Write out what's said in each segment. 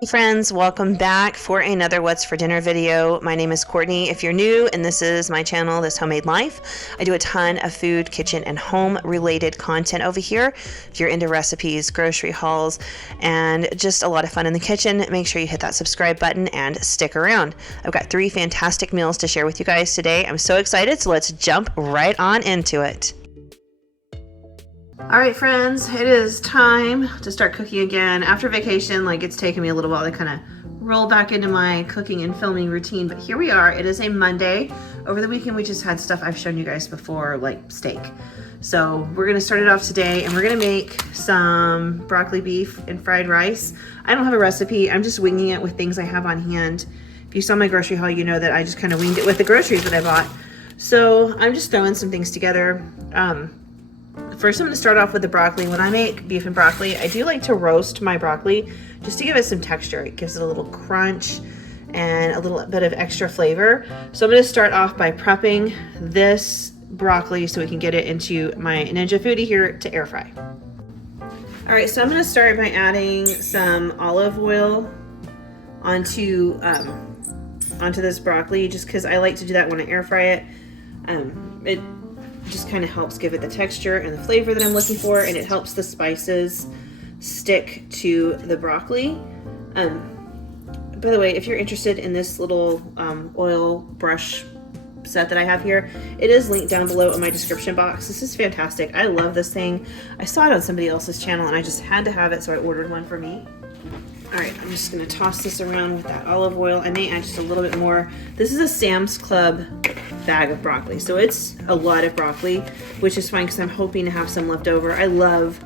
Hey friends, welcome back for another What's for Dinner video. My name is Courtney. If you're new and this is my channel, This Homemade Life, I do a ton of food, kitchen, and home related content over here. If you're into recipes, grocery hauls, and just a lot of fun in the kitchen, make sure you hit that subscribe button and stick around. I've got 3 fantastic meals to share with you guys today. I'm so excited, so let's jump right on into it. All right, friends, it is time to start cooking again. After vacation, it's taken me a little while to kind of roll back into my cooking and filming routine, but here we are. It is a Monday. Over the weekend, we just had stuff I've shown you guys before, like steak. So we're gonna start it off today, and we're gonna make some broccoli beef and fried rice. I don't have a recipe. I'm just winging it with things I have on hand. If you saw my grocery haul, you know that I just kind of winged it with the groceries that I bought. So I'm just throwing some things together. First, I'm going to start off with the broccoli. When I make beef and broccoli, I do like to roast my broccoli just to give it some texture. It gives it a little crunch and a little bit of extra flavor. So I'm going to start off by prepping this broccoli so we can get it into my Ninja Foodi here to air fry. All right, so I'm going to start by adding some olive oil onto this broccoli, just because I like to do that when I air fry it. It just kind of helps give it the texture and the flavor that I'm looking for, and it helps the spices stick to the broccoli. By the way, if you're interested in this little oil brush set that I have here, it is linked down below in my description box. This is fantastic. I love this thing. I saw it on somebody else's channel and I just had to have it, so I ordered one for me. All right, I'm just gonna toss this around with that olive oil. I may add just a little bit more. This is a Sam's Club bag of broccoli, so it's a lot of broccoli, which is fine because I'm hoping to have some left over. I love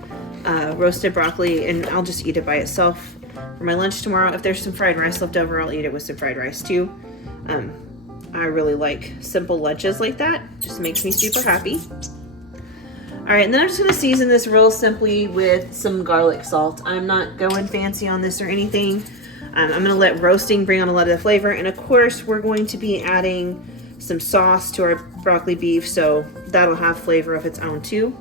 roasted broccoli, and I'll just eat it by itself for my lunch tomorrow. If there's some fried rice left over, I'll eat it with some fried rice too. I really like simple lunches like that. Just makes me super happy. All right, and then I'm just gonna season this real simply with some garlic salt. I'm not going fancy on this or anything. I'm gonna let roasting bring on a lot of the flavor, and of course we're going to be adding some sauce to our broccoli beef, so that'll have flavor of its own too.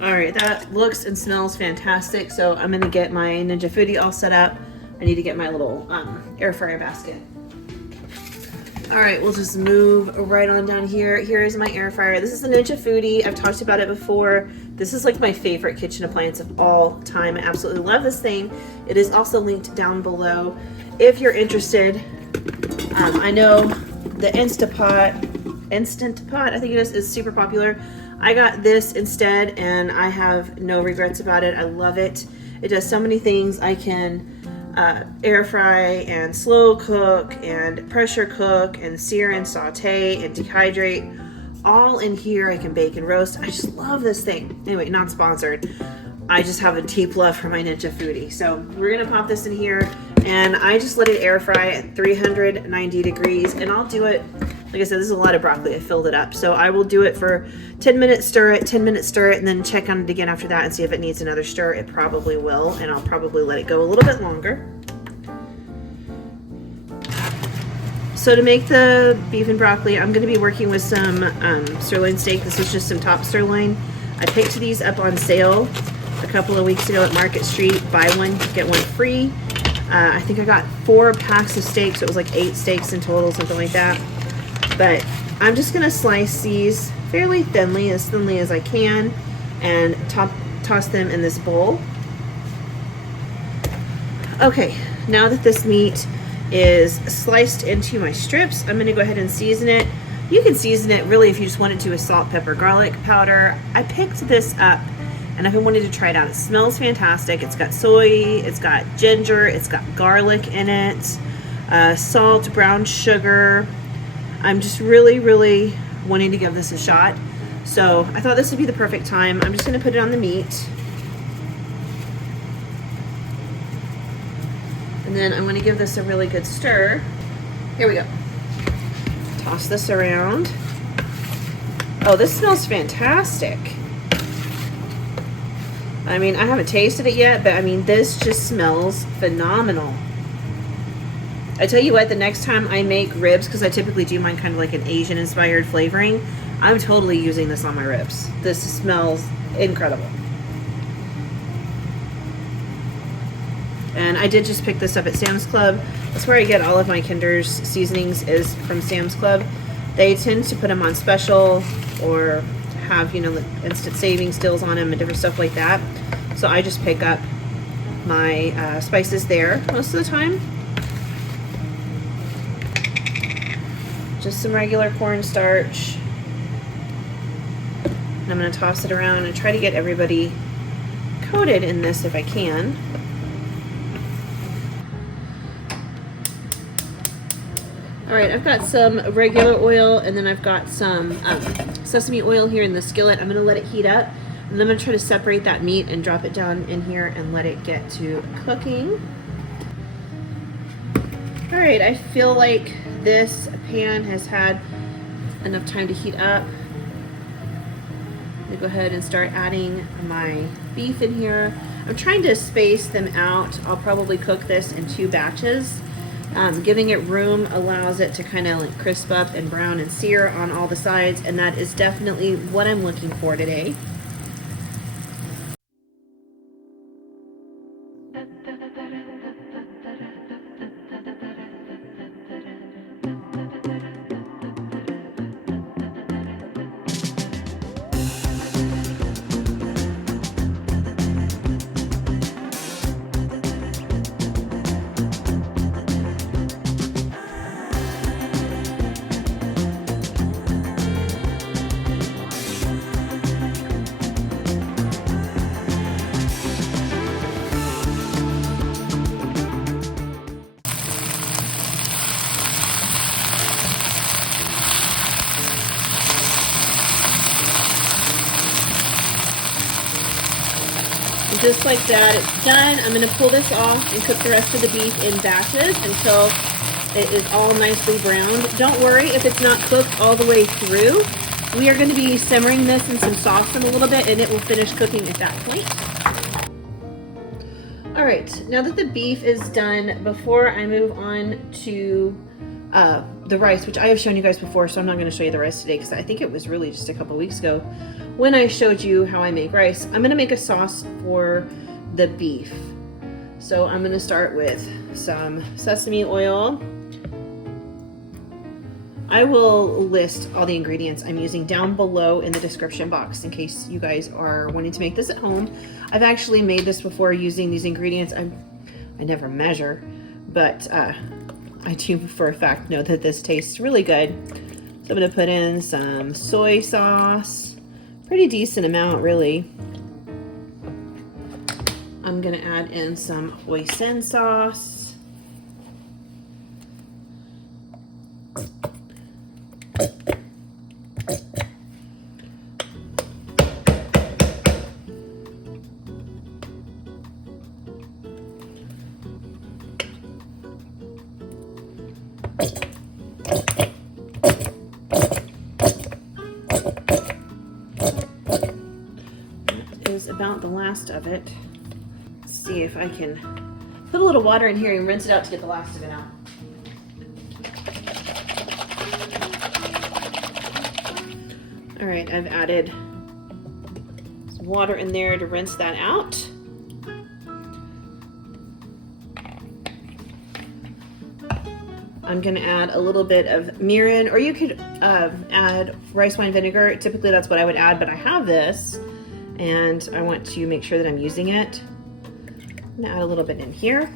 All right, that looks and smells fantastic. So I'm gonna get my Ninja Foodi all set up. I need to get my little air fryer basket. All right, we'll just move right on down here. Here is my air fryer. This is the Ninja Foodi. I've talked about it before. This is like my favorite kitchen appliance of all time. I absolutely love this thing. It is also linked down below if you're interested. I know the Instant Pot, I think it is super popular. I got this instead, and I have no regrets about it. I love it. It does so many things. I can air fry and slow cook and pressure cook and sear and saute and dehydrate all in here. I can bake and roast. I just love this thing. Anyway, not sponsored. I just have a deep love for my Ninja Foodi. So we're gonna pop this in here, and I just let it air fry at 390 degrees, and I'll do it, like I said, this is a lot of broccoli. I filled it up. So I will do it for 10 minutes, stir it, 10 minutes, stir it, and then check on it again after that and see if it needs another stir. It probably will, and I'll probably let it go a little bit longer. So to make the beef and broccoli, I'm gonna be working with some sirloin steak. This is just some top sirloin. I picked these up on sale a couple of weeks ago at Market Street. Buy one, get one free. I think I got 4 packs of steak, so it was like 8 steaks in total, something like that. But I'm just gonna slice these fairly thinly, as thinly as I can, and toss them in this bowl. Okay, now that this meat is sliced into my strips, I'm gonna go ahead and season it. You can season it really if you just wanted to with salt, pepper, garlic powder. I picked this up and I've been wanting to try it out. It smells fantastic. It's got soy, it's got ginger, it's got garlic in it, salt, brown sugar. I'm just really wanting to give this a shot. So I thought this would be the perfect time. I'm just gonna put it on the meat. And then I'm gonna give this a really good stir. Here we go. Toss this around. Oh, this smells fantastic. I mean, I haven't tasted it yet, but I mean, this just smells phenomenal. I tell you what, the next time I make ribs, because I typically do mine kind of like an Asian inspired flavoring, I'm totally using this on my ribs. This smells incredible. And I did just pick this up at Sam's Club. That's where I get all of my Kinder's seasonings, is from Sam's Club. They tend to put them on special or have, you know, the instant savings deals on them and different stuff like that. So I just pick up my spices there most of the time. Just some regular cornstarch. And I'm going to toss it around and try to get everybody coated in this if I can. Alright, I've got some regular oil, and then I've got some sesame oil here in the skillet. I'm going to let it heat up, and then I'm going to try to separate that meat and drop it down in here and let it get to cooking. Alright, I feel like this pan has had enough time to heat up. I'm going to go ahead and start adding my beef in here. I'm trying to space them out. I'll probably cook this in 2 batches. Giving it room allows it to kind of like crisp up and brown and sear on all the sides, and that is definitely what I'm looking for today. Just like that, it's done. I'm going to pull this off and cook the rest of the beef in batches until it is all nicely browned. Don't worry if it's not cooked all the way through. We are going to be simmering this in some sauce in a little bit, and it will finish cooking at that point. All right, now that the beef is done, before I move on to the rice, which I have shown you guys before, so I'm not going to show you the rice today because I think it was really just a couple weeks ago when I showed you how I make rice. I'm going to make a sauce for the beef. So I'm going to start with some sesame oil. I will list all the ingredients I'm using down below in the description box in case you guys are wanting to make this at home. I've actually made this before using these ingredients. I never measure, but I do for a fact know that this tastes really good. So I'm going to put in some soy sauce, pretty decent amount really. I'm going to add in some hoisin sauce. About the last of it. Let's see if I can put a little water in here and rinse it out to get the last of it out. All right, I've added some water in there to rinse that out. I'm going to add a little bit of mirin, or you could add rice wine vinegar. Typically that's what I would add, but I have this and I want to make sure that I'm using it. I'm going to add a little bit in here.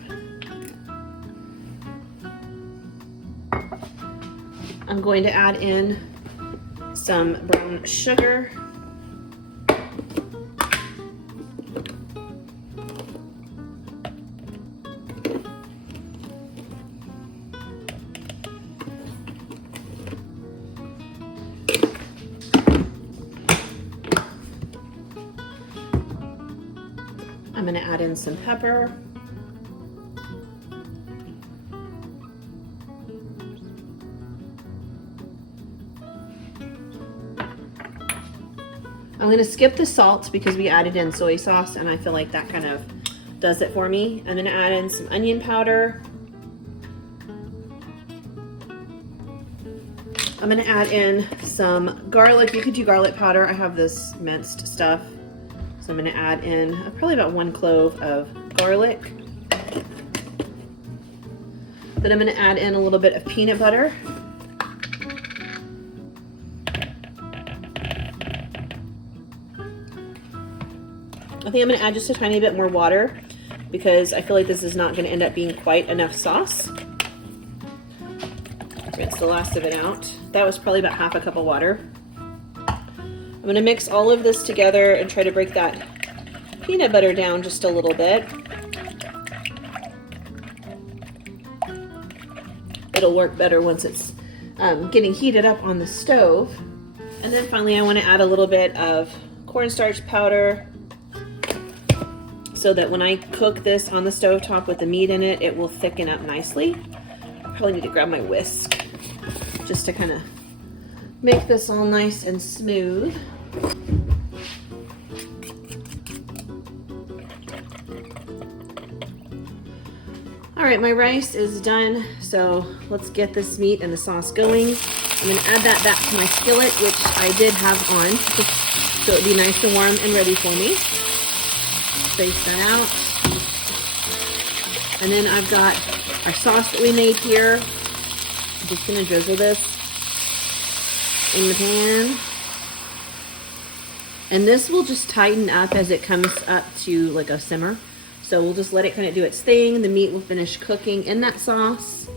I'm going to add in some brown sugar. I'm going to add in some pepper. I'm gonna skip the salt because we added in soy sauce and I feel like that kind of does it for me. I'm gonna add in some onion powder. I'm gonna add in some garlic. You could do garlic powder. I have this minced stuff. So I'm gonna add in probably about 1 clove of garlic. Then I'm gonna add in a little bit of peanut butter. I think I'm gonna add just a tiny bit more water because I feel like this is not gonna end up being quite enough sauce. Rinse the last of it out. That was probably about half a cup of water. I'm gonna mix all of this together and try to break that peanut butter down just a little bit. It'll work better once it's getting heated up on the stove. And then finally I wanna add a little bit of cornstarch powder so that when I cook this on the stovetop with the meat in it, it will thicken up nicely. I probably need to grab my whisk just to kind of make this all nice and smooth. All right, my rice is done, so let's get this meat and the sauce going. I'm gonna add that back to my skillet, which I did have on, so it'd be nice and warm and ready for me. Space that out. And then I've got our sauce that we made here. I'm just gonna drizzle this in the pan. And this will just tighten up as it comes up to like a simmer. So we'll just let it kind of do its thing. The meat will finish cooking in that sauce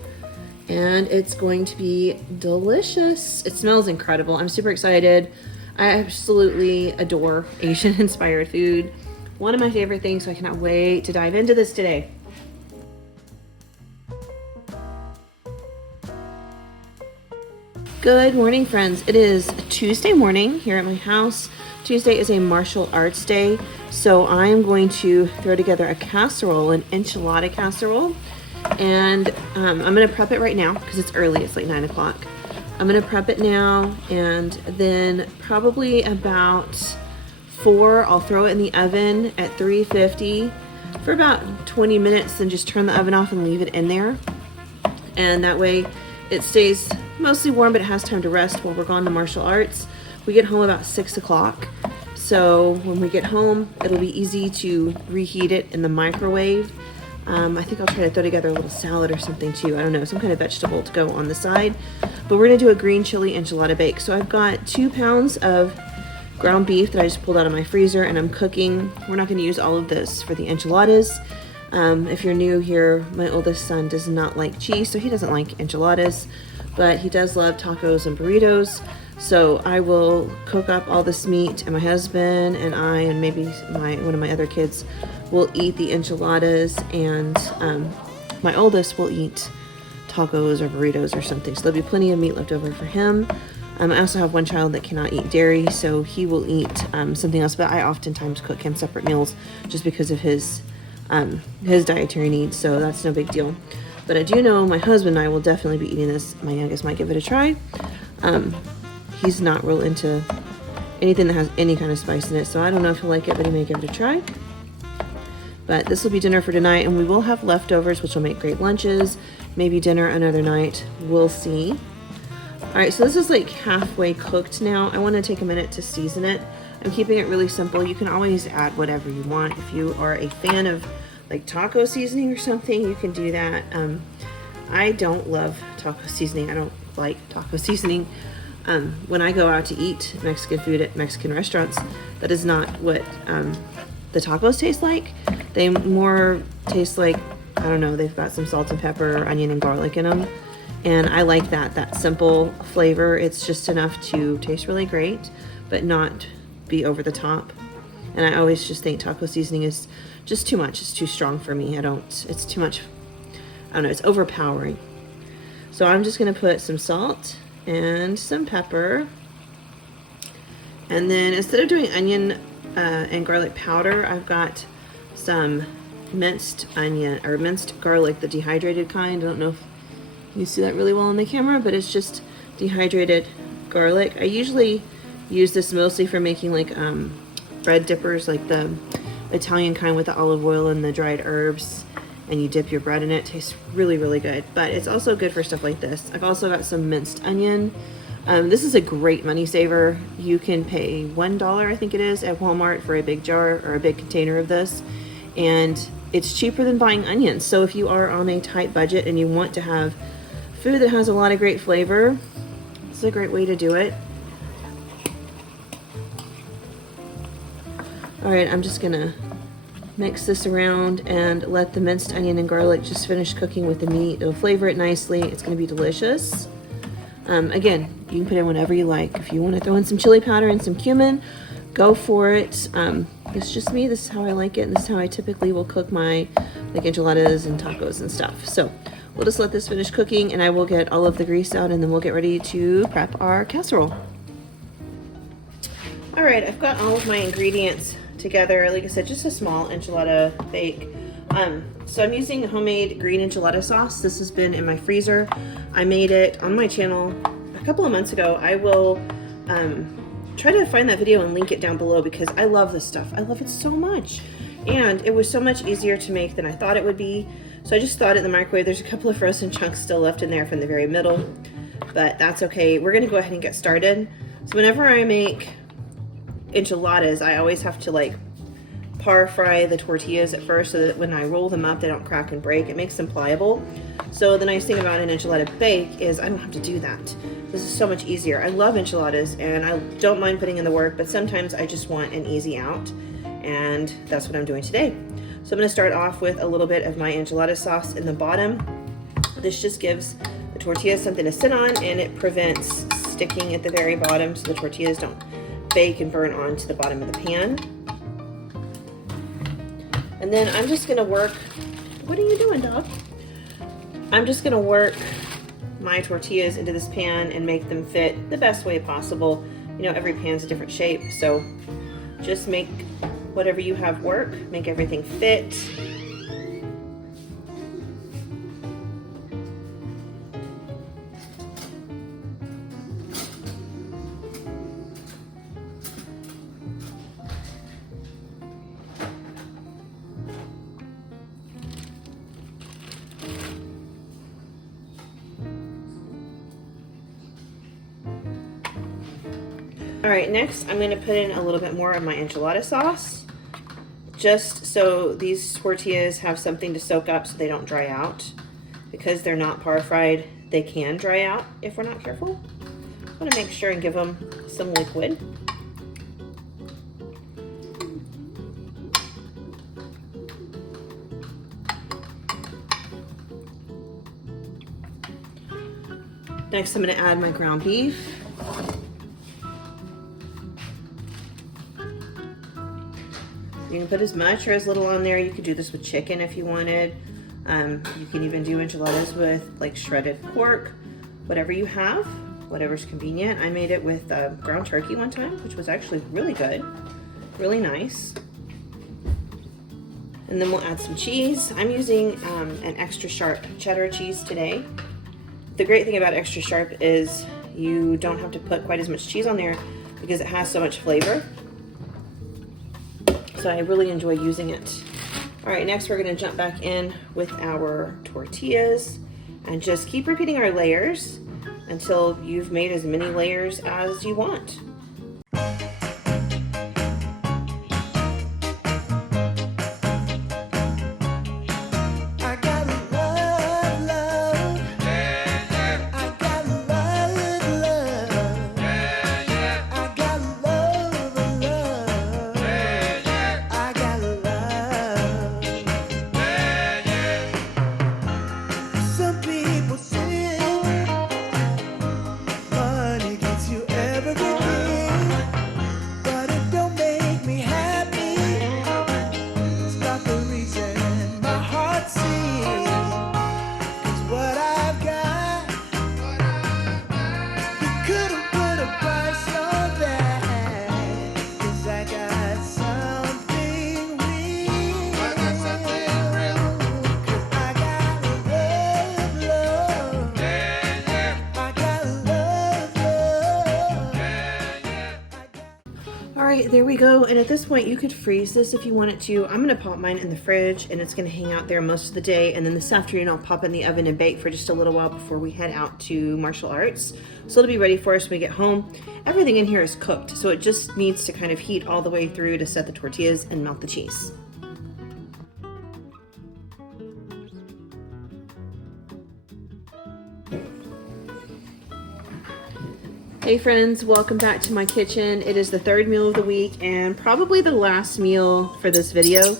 and it's going to be delicious. It smells incredible. I'm super excited. I absolutely adore Asian inspired food. One of my favorite things, so I cannot wait to dive into this today. Good morning, friends. It is Tuesday morning here at my house. Tuesday is a martial arts day, so I am going to throw together a casserole, an enchilada casserole, and I'm gonna prep it right now because it's early, it's like 9 o'clock. I'm gonna prep it now, and then probably about 4, I'll throw it in the oven at 350 for about 20 minutes, and just turn the oven off and leave it in there. And that way it stays mostly warm, but it has time to rest while we're gone to martial arts. We get home about 6 o'clock. So when we get home, it'll be easy to reheat it in the microwave. I think I'll try to throw together a little salad or something too. I don't know, some kind of vegetable to go on the side. But we're gonna do a green chili enchilada bake. So I've got 2 pounds of ground beef that I just pulled out of my freezer and I'm cooking. We're not gonna use all of this for the enchiladas. If you're new here, my oldest son does not like cheese, so he doesn't like enchiladas, but he does love tacos and burritos. So I will cook up all this meat, and my husband and I and maybe one of my other kids will eat the enchiladas, and my oldest will eat tacos or burritos or something. So there'll be plenty of meat left over for him. I also have one child that cannot eat dairy, so he will eat something else, but I oftentimes cook him separate meals just because of his dietary needs, so that's no big deal. But I do know my husband and I will definitely be eating this. My youngest might give it a try. He's not real into anything that has any kind of spice in it, so I don't know if he'll like it, but he may give it a try. But this will be dinner for tonight, and we will have leftovers, which will make great lunches. Maybe dinner another night. We'll see. All right, so this is like halfway cooked now. I want to take a minute to season it. I'm keeping it really simple. You can always add whatever you want. If you are a fan of like taco seasoning or something, you can do that. I don't love taco seasoning. I don't like taco seasoning. When I go out to eat Mexican food at Mexican restaurants, that is not what the tacos taste like. They more taste like, I don't know, they've got some salt and pepper, onion and garlic in them. And I like that simple flavor. It's just enough to taste really great, but not be over the top. And I always just think taco seasoning is just too much. It's too strong for me. It's too much, I don't know, it's overpowering. So I'm just gonna put some salt and some pepper. And then instead of doing onion and garlic powder, I've got some minced onion or minced garlic, the dehydrated kind. I don't know if you see that really well on the camera, but it's just dehydrated garlic. I usually use this mostly for making like bread dippers, like the Italian kind with the olive oil and the dried herbs, and you dip your bread in it. It tastes really, really good. But it's also good for stuff like this. I've also got some minced onion. This is a great money saver. You can pay $1, I think it is, at Walmart for a big jar or a big container of this, and it's cheaper than buying onions. So if you are on a tight budget and you want to have food that has a lot of great flavor, this is a great way to do it. All right, I'm just gonna mix this around and let the minced onion and garlic just finish cooking with the meat. It'll flavor it nicely. It's gonna be delicious. Again, you can put in whatever you like. If you wanna throw in some chili powder and some cumin, go for it. It's just me, this is how I like it, and this is how I typically will cook my like enchiladas and tacos and stuff. So we'll just let this finish cooking, and I will get all of the grease out, and then we'll get ready to prep our casserole. All right, I've got all of my ingredients together. Like I said, just a small enchilada bake. So I'm using homemade green enchilada sauce. This has been in my freezer. I made it on my channel a couple of months ago. I will try to find that video and link it down below because I love this stuff. I love it so much. And it was so much easier to make than I thought it would be. So I just thawed it in the microwave. There's a couple of frozen chunks still left in there from the very middle, but that's okay. We're gonna go ahead and get started. So whenever I make enchiladas, I always have to like par fry the tortillas at first so that when I roll them up, they don't crack and break. It makes them pliable. So the nice thing about an enchilada bake is I don't have to do that. This is so much easier. I love enchiladas and I don't mind putting in the work, but sometimes I just want an easy out, and that's what I'm doing today. So I'm gonna start off with a little bit of my enchilada sauce in the bottom. This just gives the tortillas something to sit on, and it prevents sticking at the very bottom so the tortillas don't bake and burn onto the bottom of the pan. And then I'm just gonna work, what are you doing, dog? I'm just gonna work my tortillas into this pan and make them fit the best way possible. You know, every pan's a different shape, so just make whatever you have work, make everything fit. All right, next I'm gonna put in a little bit more of my enchilada sauce, just so these tortillas have something to soak up so they don't dry out. Because they're not par fried, they can dry out if we're not careful. I wanna make sure and give them some liquid. Next, I'm gonna add my ground beef. You can put as much or as little on there. You could do this with chicken if you wanted. You can even do enchiladas with like shredded pork, whatever you have, whatever's convenient. I made it with ground turkey one time, which was actually really good, really nice. And then we'll add some cheese. I'm using an extra sharp cheddar cheese today. The great thing about extra sharp is you don't have to put quite as much cheese on there because it has so much flavor. So I really enjoy using it. All right, next we're gonna jump back in with our tortillas and just keep repeating our layers until you've made as many layers as you want. right, there we go. And at this point, you could freeze this if you wanted to. I'm gonna pop mine in the fridge and it's gonna hang out there most of the day. And then this afternoon, I'll pop in the oven and bake for just a little while before we head out to martial arts. So it'll be ready for us when we get home. Everything in here is cooked, so it just needs to kind of heat all the way through to set the tortillas and melt the cheese. Hey friends, welcome back to my kitchen. It is the third meal of the week and probably the last meal for this video.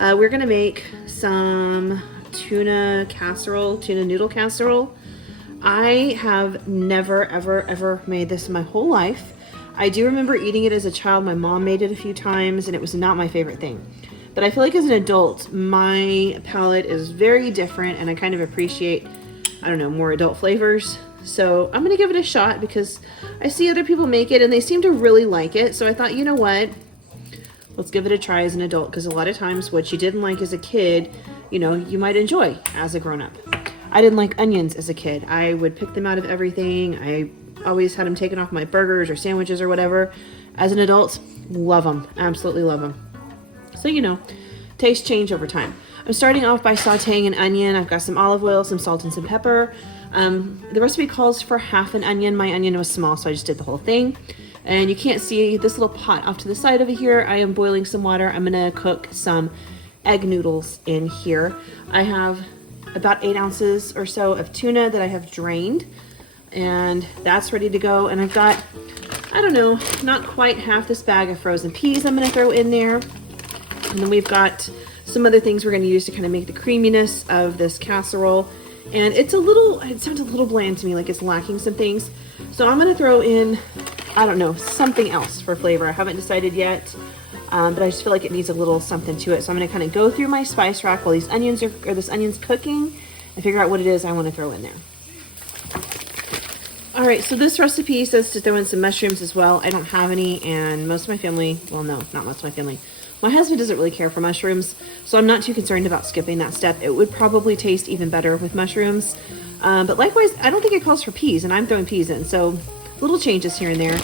We're gonna make some tuna casserole, tuna noodle casserole. I have never, ever made this in my whole life. I do remember eating it as a child. My mom made it a few times and it was not my favorite thing. But I feel like as an adult, my palate is very different and I kind of appreciate, I don't know, more adult flavors. So I'm gonna give it a shot because I see other people make it and they seem to really like it. So I thought, you know what? Let's give it a try as an adult, because a lot of times what you didn't like as a kid, you know, you might enjoy as a grown-up. I didn't like onions as a kid. I would pick them out of everything. I always had them taken off my burgers or sandwiches or whatever. As an adult, love them, absolutely love them. So, you know, tastes change over time. I'm starting off by sauteing an onion. I've got some olive oil, some salt, and some pepper. The recipe calls for half an onion. My onion was small, so I just did the whole thing. And you can't see this little pot off to the side over here. I am boiling some water. I'm gonna cook some egg noodles in here. I have about 8 ounces or so of tuna that I have drained, and that's ready to go. And I've got, I don't know, not quite half this bag of frozen peas I'm gonna throw in there. And then we've got some other things we're gonna use to kind of make the creaminess of this casserole. And it's a little, it sounds a little bland to me, like it's lacking some things. So I'm gonna throw in, I don't know, something else for flavor. I haven't decided yet, but I just feel like it needs a little something to it. So I'm gonna kind of go through my spice rack while these onions are, or this onion's cooking, and figure out what it is I wanna throw in there. All right, so this recipe says to throw in some mushrooms as well. I don't have any, and most of my family, well, no, not most of my family. My husband doesn't really care for mushrooms, so I'm not too concerned about skipping that step. It would probably taste even better with mushrooms. But likewise, I don't think it calls for peas, and I'm throwing peas in, so little changes here and there.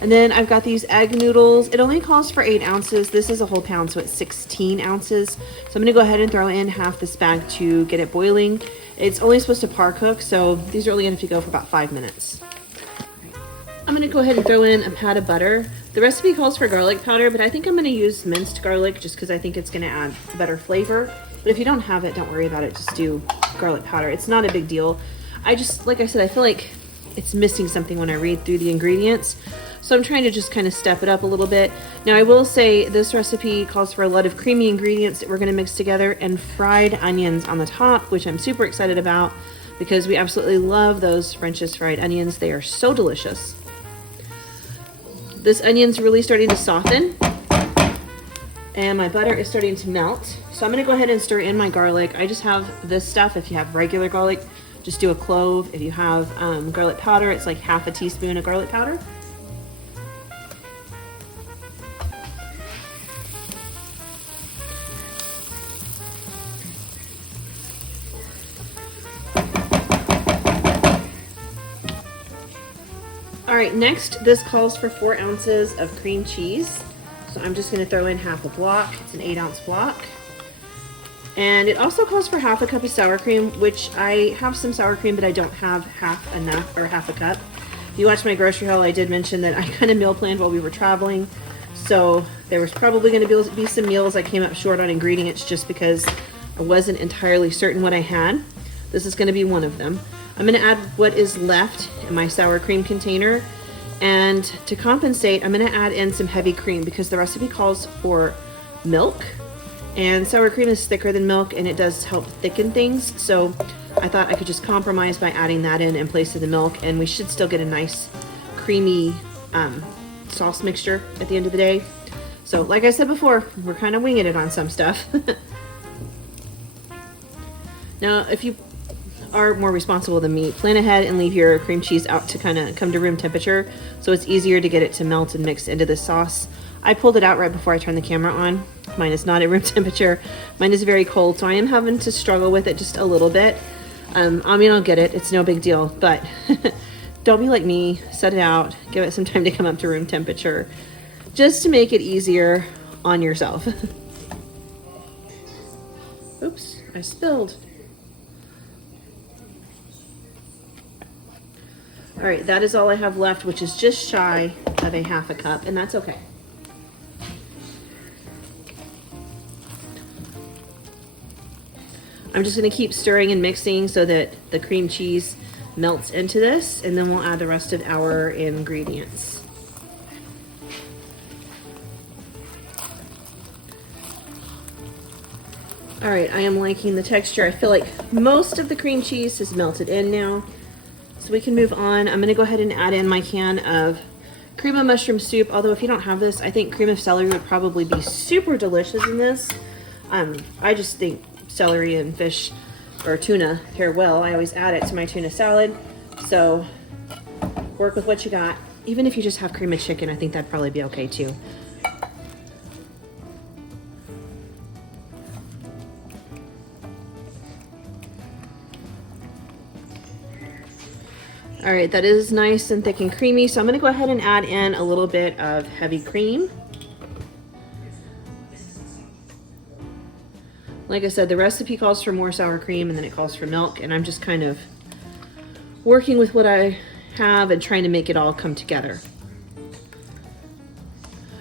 And then I've got these egg noodles. It only calls for 8 ounces. This is a whole pound, so it's 16 ounces. So I'm gonna go ahead and throw in half this bag to get it boiling. It's only supposed to par cook, so these are only gonna have to go for about 5 minutes. I'm gonna go ahead and throw in a pat of butter. The recipe calls for garlic powder, but I think I'm gonna use minced garlic just because I think it's gonna add better flavor. But if you don't have it, don't worry about it, just do garlic powder. It's not a big deal. I just, like I said, I feel like it's missing something when I read through the ingredients. So I'm trying to just kind of step it up a little bit. Now I will say this recipe calls for a lot of creamy ingredients that we're gonna mix together and fried onions on the top, which I'm super excited about because we absolutely love those French's fried onions. They are so delicious. This onion's really starting to soften and my butter is starting to melt. So I'm gonna go ahead and stir in my garlic. I just have this stuff. If you have regular garlic, just do a clove. If you have garlic powder, it's like half a teaspoon of garlic powder. All right, next, this calls for 4 ounces of cream cheese. So I'm just gonna throw in half a block. It's an 8 ounce block. And it also calls for half a cup of sour cream, which I have some sour cream, but I don't have half enough, or half a cup. If you watched my grocery haul, I did mention that I kind of meal planned while we were traveling. So there was probably gonna be some meals I came up short on ingredients just because I wasn't entirely certain what I had. This is gonna be one of them. I'm gonna add what is left in my sour cream container. And to compensate, I'm gonna add in some heavy cream because the recipe calls for milk. And sour cream is thicker than milk and it does help thicken things. So I thought I could just compromise by adding that in place of the milk, and we should still get a nice creamy sauce mixture at the end of the day. So like I said before, we're kind of winging it on some stuff. Now, if you are more responsible than me, plan ahead and leave your cream cheese out to kind of come to room temperature so it's easier to get it to melt and mix into the sauce. I pulled it out right before I turned the camera on. Mine is not at room temperature. Mine is very cold, so I am having to struggle with it just a little bit. I mean, I'll get it. It's no big deal, but don't be like me. Set it out. Give it some time to come up to room temperature. just to make it easier on yourself. Oops, I spilled. All right, that is all I have left, which is just shy of a half a cup, and that's okay. I'm just gonna keep stirring and mixing so that the cream cheese melts into this, and then we'll add the rest of our ingredients. All right, I am liking the texture. I feel like most of the cream cheese has melted in now, so we can move on. I'm gonna go ahead and add in my can of cream of mushroom soup, although if you don't have this, I think cream of celery would probably be super delicious in this. I just think celery and fish or tuna pair well. I always add it to my tuna salad, so work with what you got. Even if you just have cream of chicken, I think that'd probably be okay too. All right, that is nice and thick and creamy, so I'm gonna go ahead and add in a little bit of heavy cream. Like I said, the recipe calls for more sour cream and then it calls for milk, and I'm just kind of working with what I have and trying to make it all come together.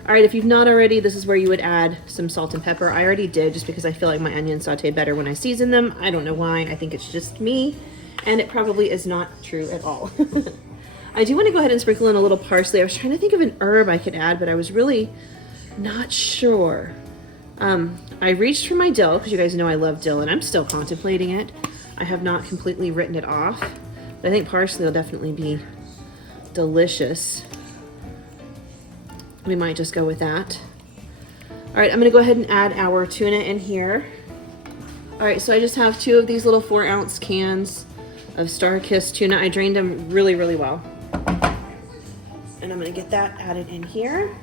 All right, if you've not already, this is where you would add some salt and pepper. I already did, just because I feel like my onions saute better when I season them. I don't know why, I think it's just me, and it probably is not true at all. I do want to go ahead and sprinkle in a little parsley. I was trying to think of an herb I could add, but I was really not sure. I reached for my dill, because you guys know I love dill, and I'm still contemplating it. I have not completely written it off, but I think parsley will definitely be delicious. We might just go with that. All right, I'm gonna go ahead and add our tuna in here. All right, so I just have 2 of these little 4-ounce cans of Star-Kissed tuna. I drained them really, really well. And I'm gonna get that added in here.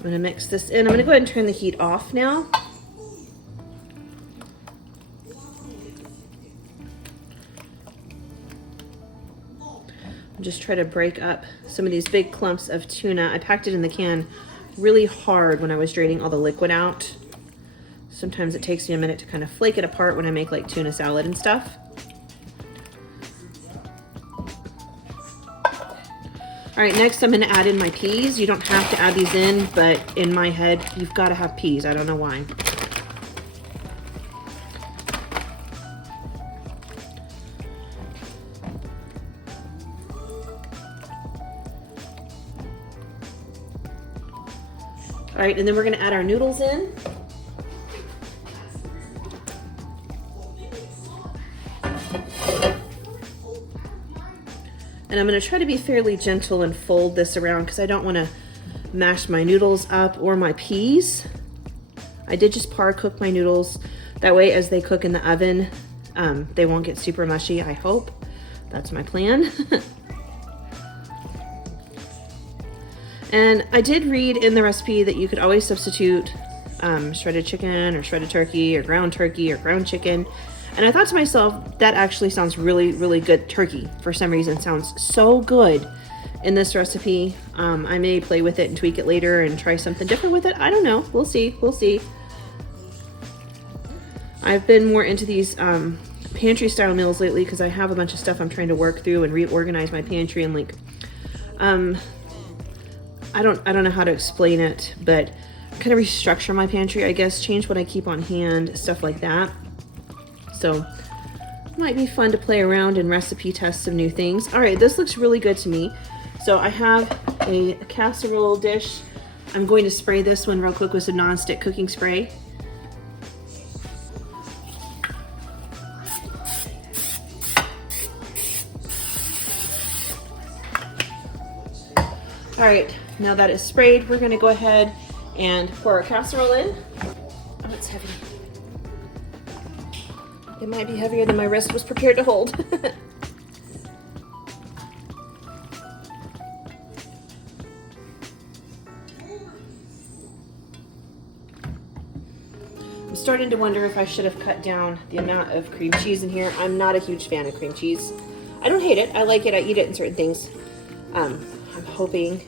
I'm gonna mix this in. I'm gonna go ahead and turn the heat off now. Just try to break up some of these big clumps of tuna. I packed it in the can really hard when I was draining all the liquid out. Sometimes it takes me a minute to kind of flake it apart when I make like tuna salad and stuff. All right, next I'm gonna add in my peas. You don't have to add these in, but in my head, you've gotta have peas. I don't know why. All right, and then we're gonna add our noodles in. And I'm gonna try to be fairly gentle and fold this around because I don't wanna mash my noodles up or my peas. I did just par cook my noodles. That way as they cook in the oven, they won't get super mushy, I hope. That's my plan. And I did read in the recipe that you could always substitute shredded chicken or shredded turkey or ground chicken. And I thought to myself, that actually sounds really, really good. Turkey, for some reason, sounds so good in this recipe. I may play with it and tweak it later and try something different with it. I don't know. We'll see. We'll see. I've been more into these pantry style meals lately because I have a bunch of stuff I'm trying to work through and reorganize my pantry and like, I don't know how to explain it, but kind of restructure my pantry, I guess, change what I keep on hand, stuff like that. So it might be fun to play around and recipe test some new things. All right, this looks really good to me. So I have a casserole dish. I'm going to spray this one real quick with some nonstick cooking spray. All right, now that it's sprayed, we're gonna go ahead and pour our casserole in. Oh, it's heavy. It might be heavier than my wrist was prepared to hold. I'm starting to wonder if I should have cut down the amount of cream cheese in here. I'm not a huge fan of cream cheese. I don't hate it. I like it. I eat it in certain things. I'm hoping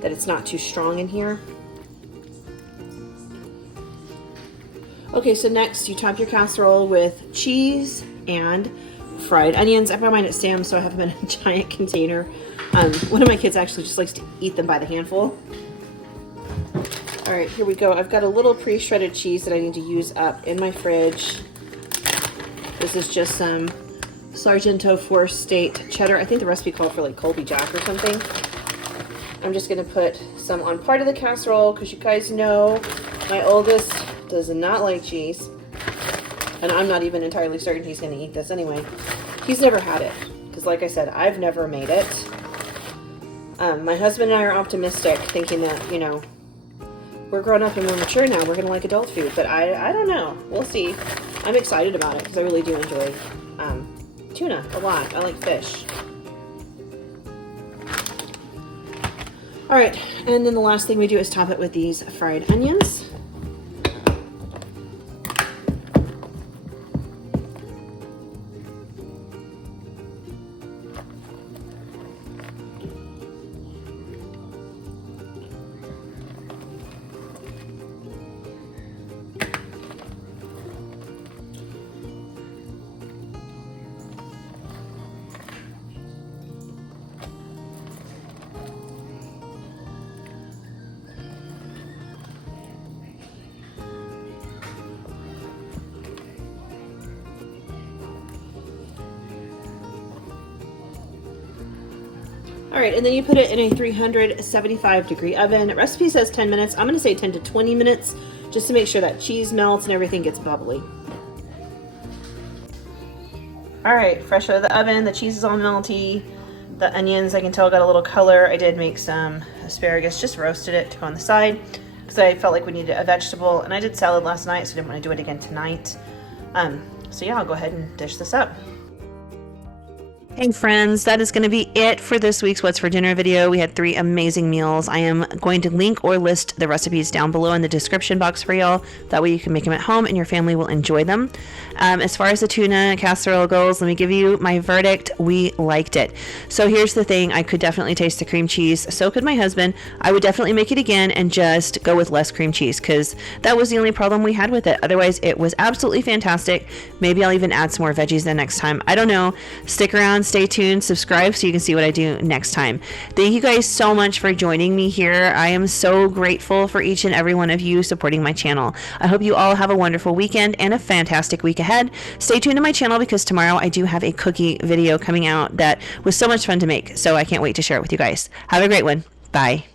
that it's not too strong in here. Okay, so next you top your casserole with cheese and fried onions. I buy mine at Sam's, so I have them in a giant container. One of my kids actually just likes to eat them by the handful. All right, here we go. I've got a little pre-shredded cheese that I need to use up in my fridge. This is just some Sargento 4-State cheddar. I think the recipe called for like Colby Jack or something. I'm just gonna put some on part of the casserole because you guys know my oldest does not like cheese. And I'm not even entirely certain he's gonna eat this anyway. He's never had it because like I said, I've never made it. My husband and I are optimistic thinking that, you know, we're grown up and we're mature now. We're gonna like adult food, but I don't know. We'll see. I'm excited about it because I really do enjoy tuna a lot. I like fish. All right, and then the last thing we do is top it with these fried onions. All right, and then you put it in a 375-degree oven. Recipe says 10 minutes. I'm gonna say 10 to 20 minutes just to make sure that cheese melts and everything gets bubbly. All right, fresh out of the oven, the cheese is all melty. The onions, I can tell, got a little color. I did make some asparagus, just roasted it to go on the side because I felt like we needed a vegetable. And I did salad last night, so I didn't want to do it again tonight. So yeah, I'll go ahead and dish this up. Hey friends, that is going to be it for this week's What's for Dinner video. We had 3 amazing meals. I am going to link or list the recipes down below in the description box for y'all. That way you can make them at home and your family will enjoy them. As far as the tuna casserole goes, let me give you my verdict. We liked it. So here's the thing. I could definitely taste the cream cheese. So could my husband. I would definitely make it again and just go with less cream cheese because that was the only problem we had with it. Otherwise, it was absolutely fantastic. Maybe I'll even add some more veggies the next time. I don't know. Stick around. Stay tuned, subscribe so you can see what I do next time. Thank you guys so much for joining me here. I am so grateful for each and every one of you supporting my channel. I hope you all have a wonderful weekend and a fantastic week ahead. Stay tuned to my channel because tomorrow I do have a cookie video coming out that was so much fun to make, so I can't wait to share it with you guys. Have a great one. Bye.